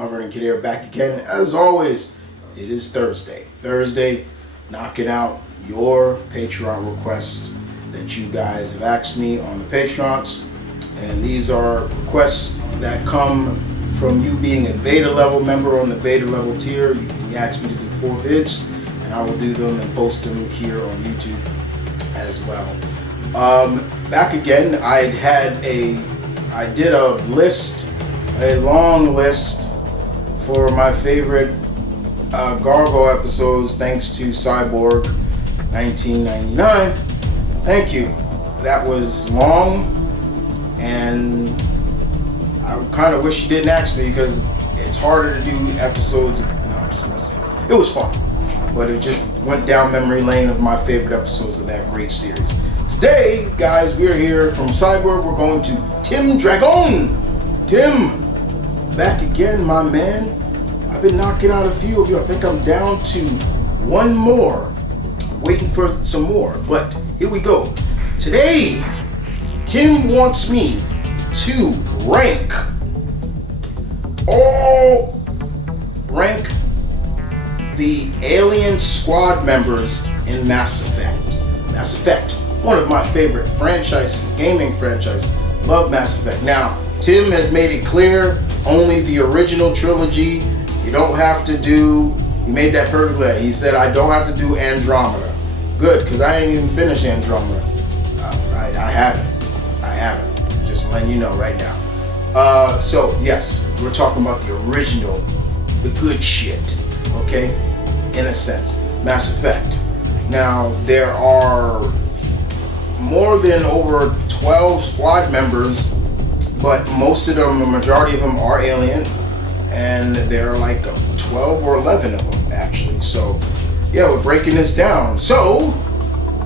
TheMtVernonkid here, back again. As always, it is Thursday. Thursday, knocking out your Patreon requests that you guys have asked me on the Patreons. And these are requests that come from you being a beta level member on the beta level tier. You can ask me to do 4 vids, and I will do them and post them here on YouTube as well. Back again, I did a list, a long list for my favorite Gargoyle episodes, thanks to Cyborg 1999. Thank you. That was long, and I kind of wish you didn't ask me because it's harder to do episodes. No, I'm just messing. It was fun, but it just went down memory lane of my favorite episodes of that great series. Today, guys, we're here from Cyborg. We're going to TheMtVernonkid. Tim, back again, my man. I've been knocking out a few of you. I think I'm down to one more. Waiting for some more, but here we go. Today, Tim wants me to rank the alien squad members in Mass Effect. Mass Effect, one of my favorite franchises, gaming franchises. Love Mass Effect. Now, Tim has made it clear, only the original trilogy. You don't have to do, he made that perfectly clear. He said, I don't have to do Andromeda. Good, because I ain't even finished Andromeda. I haven't. Just letting you know right now. So, yes, we're talking about the original, the good shit, okay? In a sense. Mass Effect. Now, there are more than over 12 squad members, but most of them, the majority of them are alien, and there are like 12 or 11 of them, actually. So, yeah, we're breaking this down. So,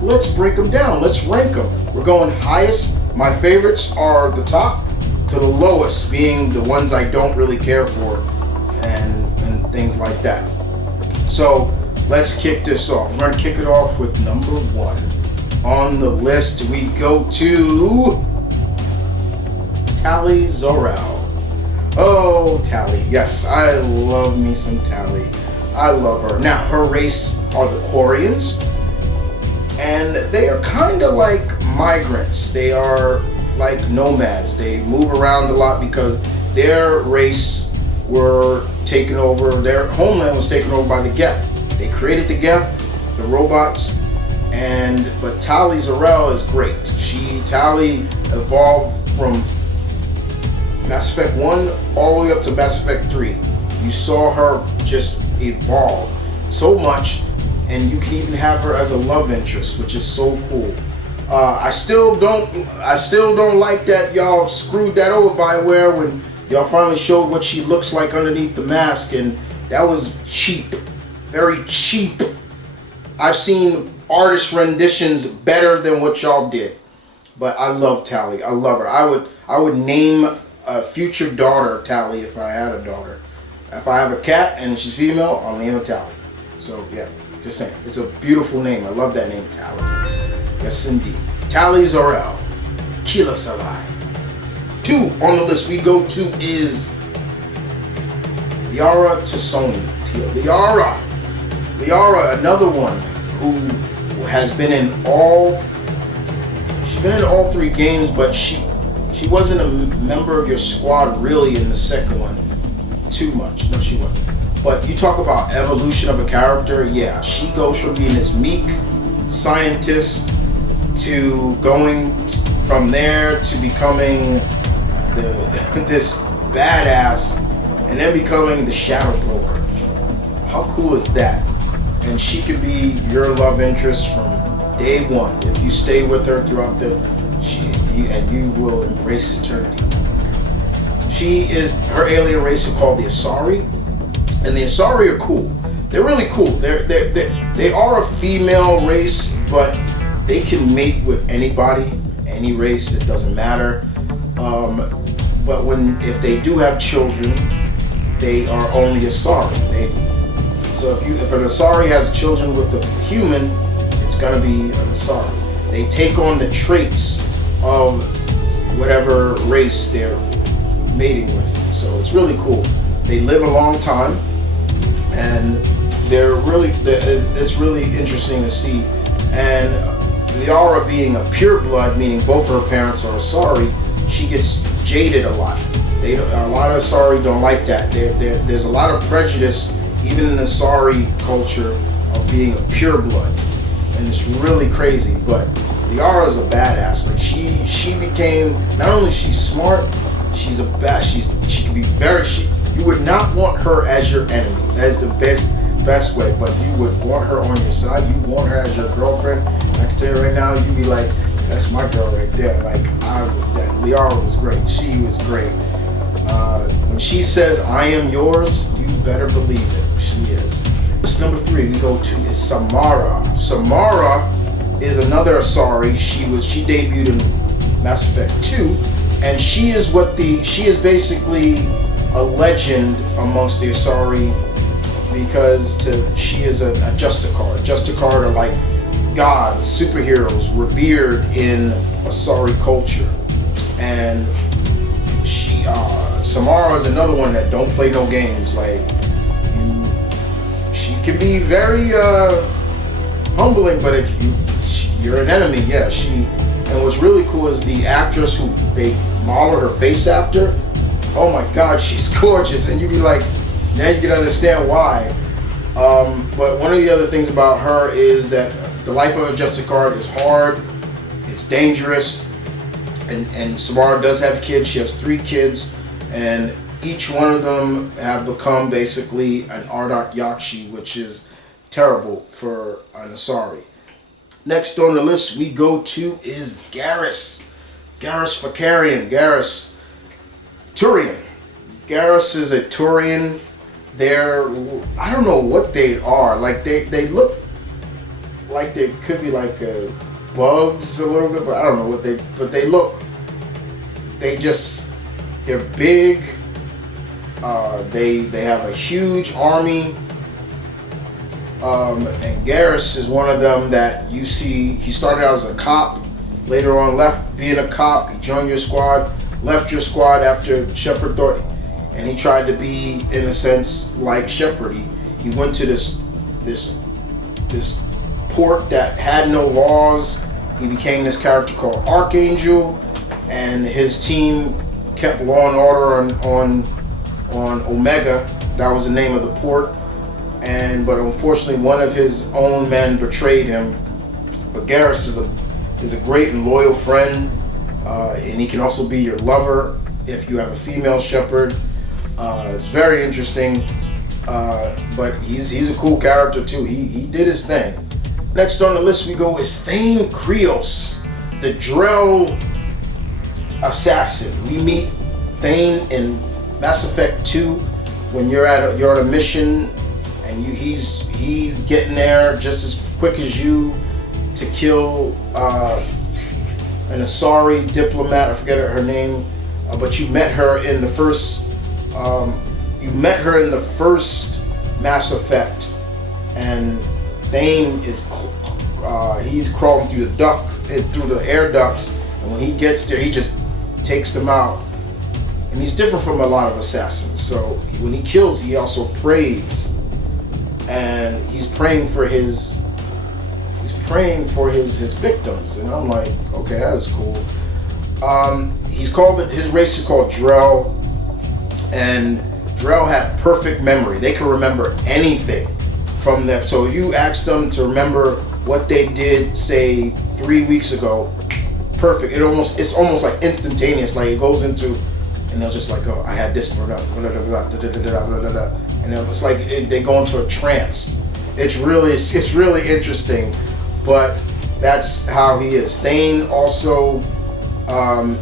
let's break them down. Let's rank them. We're going highest. My favorites are the top to the lowest, being the ones I don't really care for and things like that. So, let's kick this off. We're going to kick it off with number 1. On the list, we go to Tali Zorel. Oh, Tali. Yes, I love me some Tali. I love her. Now, her race are the Quarians, and they are kind of like migrants. They are like nomads. They move around a lot because their race were taken over, their homeland was taken over by the Geth. They created the Geth, the robots, but Tali Zorel is great. Tali evolved from Mass Effect 1 all the way up to Mass Effect 3. You saw her just evolve so much, and you can even have her as a love interest, which is so cool. I still don't like that y'all screwed that over BioWare when y'all finally showed what she looks like underneath the mask, and that was cheap, very cheap. I've seen artist renditions better than what y'all did, but I love Tali. I love her. I would name a future daughter Tali if I had a daughter. If I have a cat and she's female, I'll name her Tali. So yeah, just saying. It's a beautiful name. I love that name, Tali. Yes, indeed. Tali Zorel. Kila Salai. 2 on the list we go to is Liara Tassoni. Liara, another one who has been in all 3 games, but she wasn't a member of your squad really in the second one too much. No, she wasn't. But you talk about evolution of a character, yeah, she goes from being this meek scientist to going from there to becoming this badass, and then becoming the Shadow Broker. How cool is that? And she could be your love interest from day one if you stay with her throughout and you will embrace eternity. Her alien race is called the Asari, and the Asari are cool. They're really cool. They are a female race, but they can mate with anybody, any race. It doesn't matter. But if they do have children, they are only Asari. So if an Asari has children with a human, it's gonna be an Asari. They take on the traits of whatever race they're mating with. So it's really cool. They live a long time, and it's really interesting to see. And Liara being a pureblood, meaning both of her parents are Asari, she gets jaded a lot. A lot of Asari don't like that. There's a lot of prejudice, even in the Asari culture, of being a pureblood, and it's really crazy. But Liara is a badass. Like she became, not only she's smart, she can be you would not want her as your enemy. That's the best way, but you would want her on your side. You want her as your girlfriend. And I can tell you right now, you'd be like, that's my girl right there. Like that Liara was great. She was great. When she says, I am yours, you better believe it. She is. Number 3 we go to is Samara. Samara is another Asari. She debuted in Mass Effect 2, and she is basically a legend amongst the Asari, because she is a Justicard. Justicard are like gods, superheroes, revered in Asari culture. And Samara is another one that don't play no games. Like she can be very humbling, but if you're an enemy, yeah. And what's really cool is the actress who they model her face after. Oh my God, she's gorgeous, and you be like, now you can understand why. But one of the other things about her is that the life of a Justicard is hard, it's dangerous, and Samara does have kids. She has 3 kids, and each one of them have become basically an Ardak Yakshi, which is terrible for an Asari. Next on the list we go to is Garrus. Garrus Vakarian. Garrus Turian. Garrus is a Turian. I don't know what they are. Like they look like they could be like bugs a little bit, but I don't know what they look. They're big. They have a huge army. And Garrus is one of them that you see. He started out as a cop, later on left being a cop. He joined your squad, left your squad after Shepard thought, and he tried to be, in a sense, like Shepard. He went to this port that had no laws. He became this character called Archangel, and his team kept law and order on Omega. That was the name of the port. But unfortunately, one of his own men betrayed him. But Garrus is a great and loyal friend, and he can also be your lover if you have a female Shepard. It's very interesting, but he's a cool character too. He did his thing. Next on the list we go is Thane Krios, the Drell assassin. We meet Thane in Mass Effect 2 when you're at a mission, and he's getting there just as quick as you to kill an Asari diplomat. I forget her name, but you met her in the first. Mass Effect, and Thane he's crawling through the air ducts, and when he gets there, he just takes them out. And he's different from a lot of assassins. So when he kills, he also prays, and he's praying for his victims. And I'm like, okay, that is cool. His race is called Drell, and Drell have perfect memory. They can remember anything from them. So you ask them to remember what they did, say 3 weeks ago, perfect. It's almost like instantaneous. Like it goes into, and they'll just like, oh, I had this, and it's like they go into a trance. It's really interesting, but that's how he is. Thane also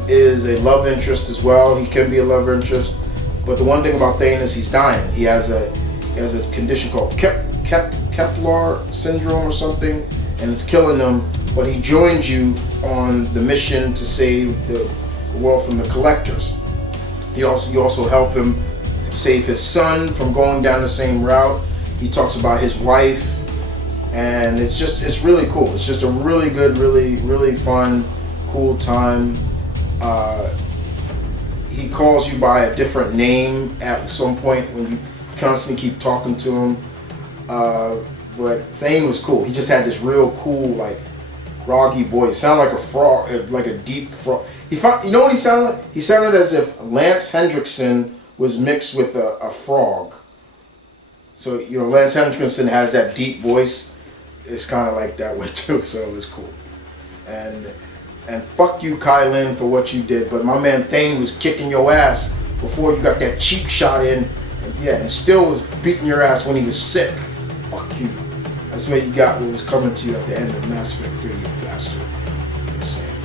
is a love interest as well. He can be a love interest, but the one thing about Thane is he's dying. He has a condition called Kepler syndrome or something, and it's killing him. But he joined you on the mission to save the world from the Collectors. You also help him save his son from going down the same route. He talks about his wife, and it's really cool. It's just a really good, really fun, cool time. he calls you by a different name at some point when you constantly keep talking to him. But Thane was cool. He just had this real cool, like, groggy voice. Sounded like a frog, like a deep frog. You know what he sounded like? He sounded as if Lance Hendrickson was mixed with a frog. So, you know, Lance Hendrickson has that deep voice. It's kind of like that way too, so it was cool. And fuck you, Kylan, for what you did. But my man Thane was kicking your ass before you got that cheap shot in. And still was beating your ass when he was sick. Fuck you. That's what you got what was coming to you at the end of Mass Effect 3, you bastard. Just saying.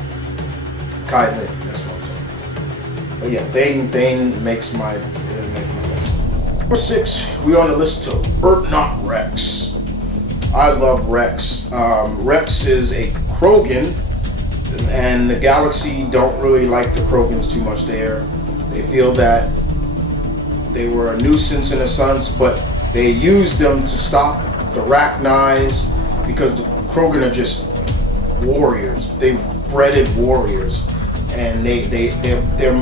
Kylan, that's what I'm talking about. But yeah, Thane makes my list. Number 6, we on the list to Not Rex. I love Rex. Rex is a Krogan, and the Galaxy don't really like the Krogans too much there. They feel that they were a nuisance in a sense, but they used them to stop the Rachni's because the Krogan are just warriors. They bred warriors, and their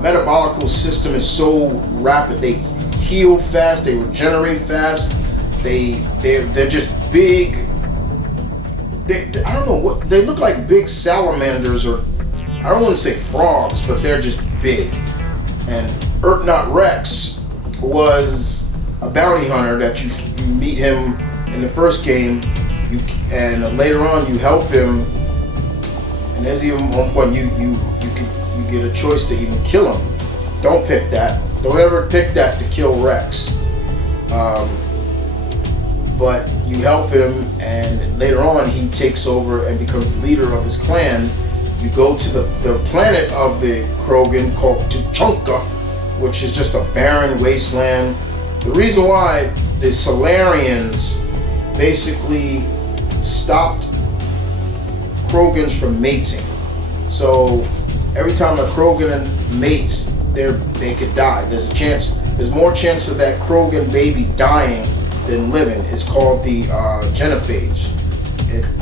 metabolical system is so rapid. They heal fast. They regenerate fast. They're just big. I don't know what they look like. Big salamanders, or I don't want to say frogs, but they're just big. And Not Rex was a bounty hunter that you meet him in the first game, and later on you help him, and there's even one point you get a choice to even kill him. Don't pick that. Don't ever pick that to kill Rex. But you help him, and later on he takes over and becomes the leader of his clan. You go to the planet of the Krogan called Tuchanka, which is just a barren wasteland. The reason why the Solarians basically stopped Krogans from mating. So every time a Krogan mates, they could die. There's more chance of that Krogan baby dying than living. It's called the genophage.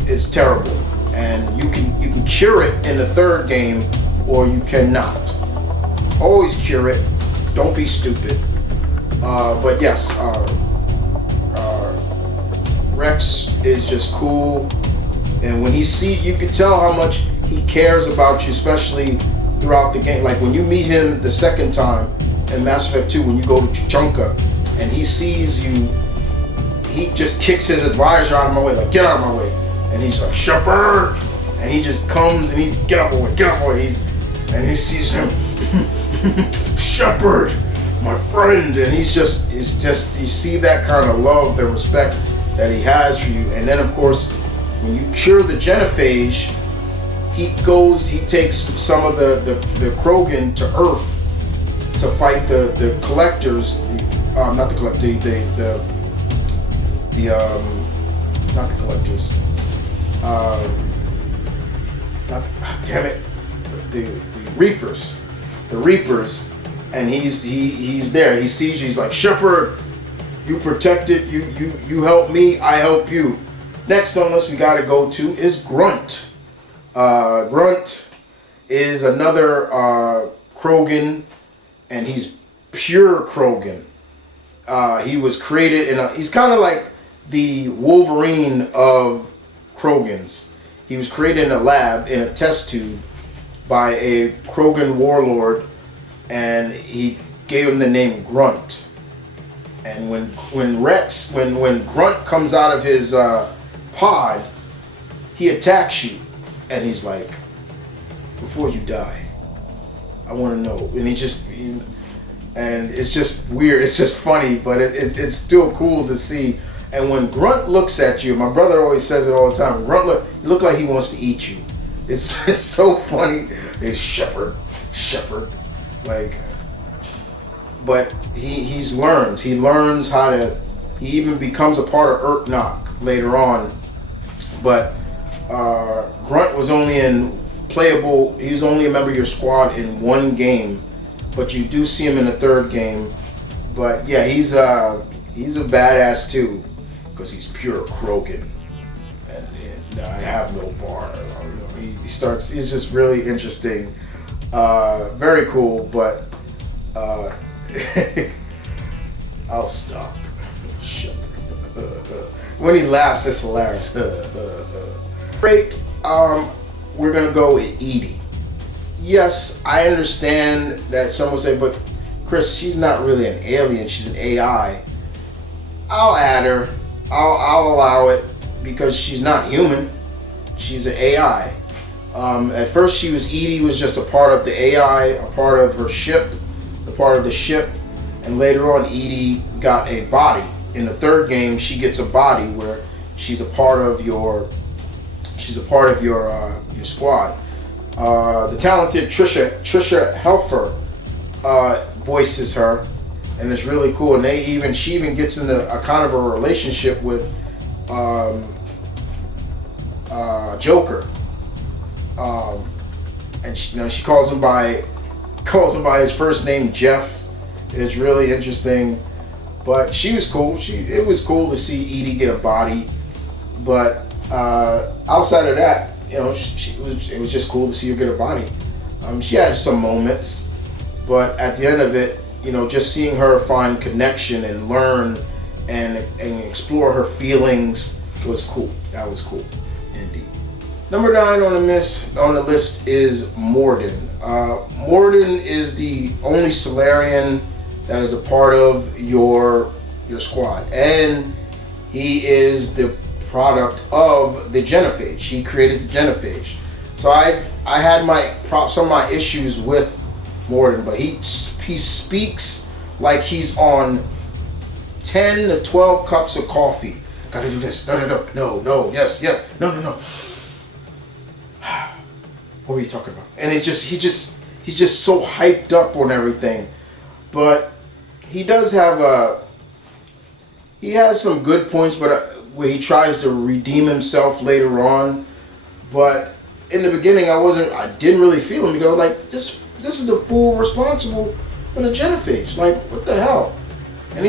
It's terrible, and you can cure it in the third game, or you cannot. Always cure it. Don't be stupid. But yes, Rex is just cool, and when you can tell how much he cares about you, especially throughout the game. Like when you meet him the second time in Mass Effect 2, when you go to Tuchanka, and he sees you, he just kicks his advisor out of my way, like, get out of my way. And he's like, Shepard! And he just comes and get out of my way, get out of my way. And he sees him, Shepard, my friend. And he's just, you see that kind of love and respect that he has for you. And then of course, when you cure the genophage, he takes some of the Krogan to Earth to fight the collectors, not the collectors, not the collectors, the Reapers, and he's there. He sees you. He's like, Shepard, you protected, you help me, I help you. Next on list we gotta go to is Grunt. Grunt is another Krogan, and he's pure Krogan. He was created he's kind of like the Wolverine of Krogans. He was created in a lab, in a test tube, by a Krogan warlord, and he gave him the name Grunt. And when Grunt comes out of his pod, he attacks you, and he's like, before you die, I want to know. And and it's just weird. It's just funny, but it's still cool to see. And when Grunt looks at you, my brother always says it all the time. Grunt you look like he wants to eat you. It's so funny. It's Shepard, like. But he learns how to. He even becomes a part of Urknok later on. But Grunt was only playable. He was only a member of your squad in one game. But you do see him in the third game. But yeah, he's a badass too, because he's pure Krogan, and I have no bar. He starts. He's just really interesting. Very cool, but I'll stop. Shut up. When he laughs, it's hilarious. Great. We're gonna go with Edie. Yes, I understand that some will say, but Chris, she's not really an alien. She's an AI. I'll add her. I'll allow it because she's not human. She's an AI. At first, Edie was just a part of the AI, a part of her ship, the part of the ship, and later on, Edie got a body. In the third game, she gets a body where she's a part of your squad. The talented Trisha Helfer voices her, and it's really cool. And she even gets into a kind of a relationship with Joker. And she calls him by his first name, Jeff. It's really interesting, but she was cool. It was cool to see Edie get a body, but outside of that, it was just cool to see her get a body. She had some moments, but at the end of it, just seeing her find connection and learn and explore her feelings was cool. That was cool, indeed. Number 9 on the list is Morden. Morden is the only Solarian that is a part of your squad, and he is the product of the genophage. He created the genophage. So I had some of my issues with Morden, but he speaks like he's on 10 to 12 cups of coffee. Gotta do this. No, yes, no. What were you talking about? And he's just so hyped up on everything. But he does have he has some good points, but where he tries to redeem himself later on. But in the beginning, I didn't really feel him because like this is the fool responsible for the genophage. Like, what the hell? And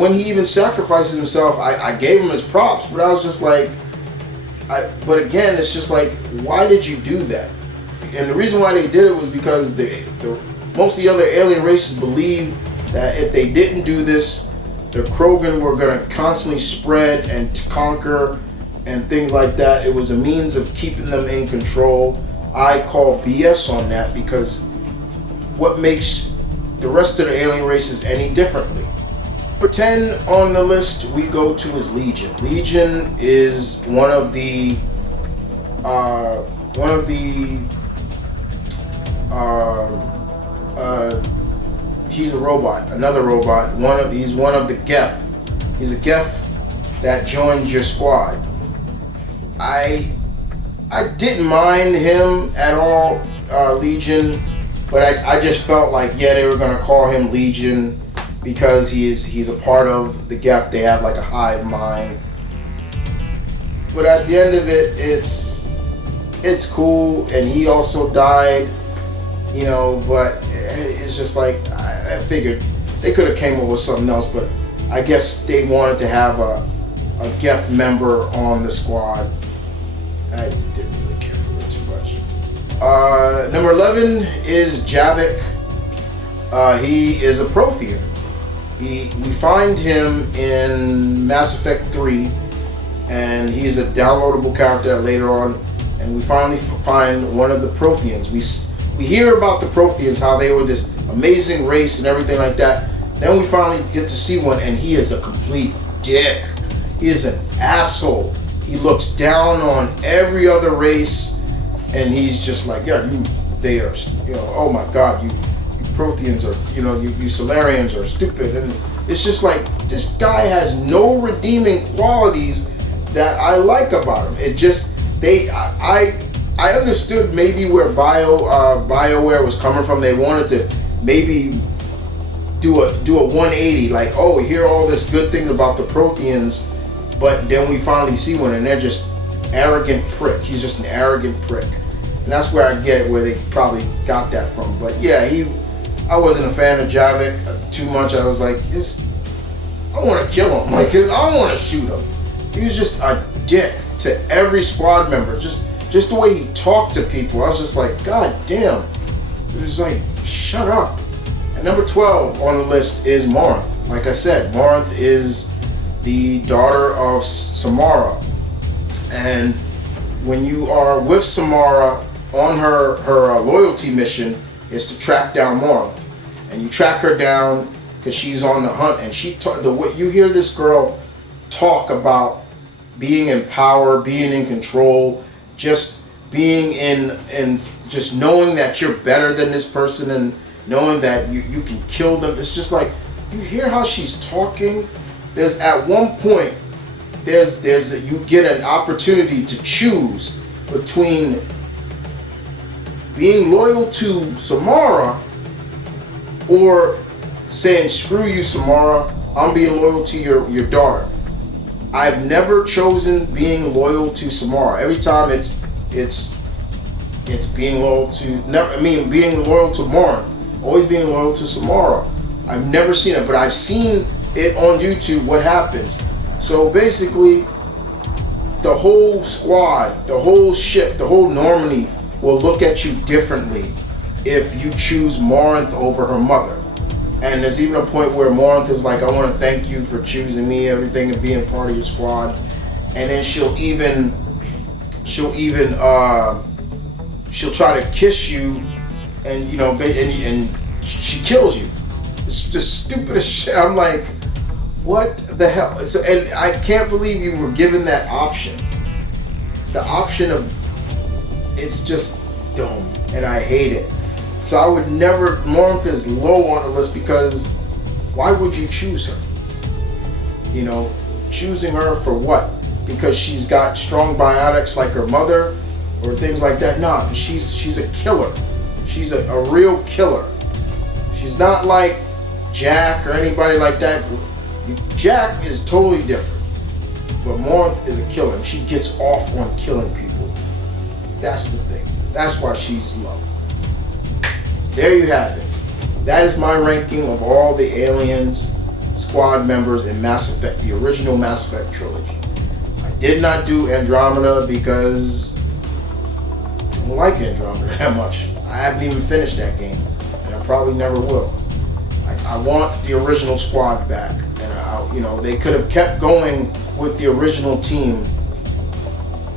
when he even sacrifices himself, I gave him his props, but I was just like, but again, it's just like, why did you do that? And the reason why they did it was because most of the other alien races believed that if they didn't do this, the Krogan were going to constantly spread and conquer and things like that. It was a means of keeping them in control. I call BS on that because what makes the rest of the alien races any differently? Number 10 on the list we go to is Legion. Legion is one of the he's a robot, another robot. He's one of the Geth. He's a Geth that joined your squad. I didn't mind him at all, Legion, but I just felt like they were gonna call him Legion because he's a part of the Geth. They have like a hive mind. But at the end of it, it's cool, and he also died, but it's just like I figured they could have came up with something else, but I guess they wanted to have a Geth member on the squad. I didn't really care for it too much. Number 11 is Javik. He is a Prothean. We find him in Mass Effect 3, and he's a downloadable character later on, and we finally find one of the Protheans. We hear about the Protheans, how they were this amazing race and everything like that. Then we finally get to see one, and he is a complete dick. He is an asshole. He looks down on every other race, and he's just like, oh my God, you Protheans are, you Solarians are stupid. And it's just like, this guy has no redeeming qualities that I like about him. It just, I understood maybe where BioWare was coming from. They wanted to maybe do a 180, like, oh, hear all this good things about the Protheans, but then we finally see one, and they're just arrogant prick. He's just an arrogant prick, and that's where I get it, where they probably got that from. But yeah, I wasn't a fan of Javik too much. I was like, I want to kill him. Like, I want to shoot him. He was just a dick to every squad member. Just the way he talked to people. I was just like, God damn. It was like, shut up. And number 12 on the list is Morinth. Like I said, Morinth is the daughter of Samara. And when you are with Samara on her loyalty mission is to track down Morinth. And you track her down because she's on the hunt. And you hear this girl talk about being in power, being in control, just being in just knowing that you're better than this person and knowing that you can kill them. It's just like, you hear how she's talking. There's at one point, you get an opportunity to choose between being loyal to Samara or saying, screw you, Samara, I'm being loyal to your daughter. I've never chosen being loyal to Samara. Every time it's being loyal to being loyal to Morinth. Always being loyal to Samara. I've never seen it, but I've seen it on YouTube what happens. So basically, the whole squad, the whole ship, the whole Normandy will look at you differently if you choose Morinth over her mother. And there's even a point where Morinth is like, I want to thank you for choosing me, everything, and being part of your squad. And then she'll try to kiss you, and and she kills you. It's just stupidest shit. I'm like, what the hell? So, and I can't believe you were given that option. The option of, it's just dumb, and I hate it. So I would never, Morinth is low on the list because why would you choose her? Choosing her for what? Because she's got strong biotics like her mother or things like that? Nah, she's a killer. She's a real killer. She's not like Jack or anybody like that. Jack is totally different. But Morinth is a killer, and she gets off on killing people. That's the thing. That's why she's loved. There you have it. That is my ranking of all the aliens, squad members in Mass Effect, the original Mass Effect trilogy. I did not do Andromeda because I don't like Andromeda that much. I haven't even finished that game, and I probably never will. I want the original squad back, and they could have kept going with the original team,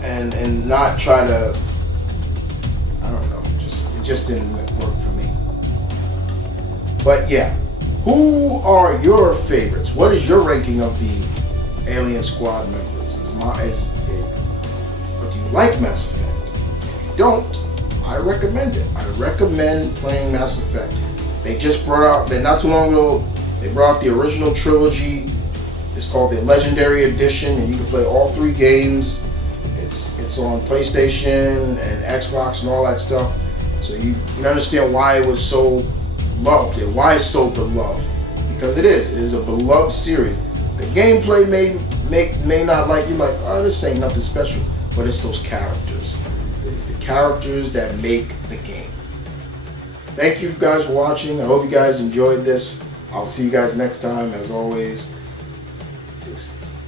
and not try to. I don't know. It just didn't work for me. But yeah, who are your favorites? What is your ranking of the alien squad members? Or do you like Mass Effect? If you don't, I recommend it. I recommend playing Mass Effect. They just not too long ago, they brought out the original trilogy. It's called the Legendary Edition, and you can play all 3 games. It's on PlayStation and Xbox and all that stuff. So you can understand why it was so loved and why it's so beloved. Because it is a beloved series. The gameplay may not like you, like, oh, this ain't nothing special, but it's those characters. It's the characters that make the game. Thank you guys for watching. I hope you guys enjoyed this. I'll see you guys next time. As always, deuces.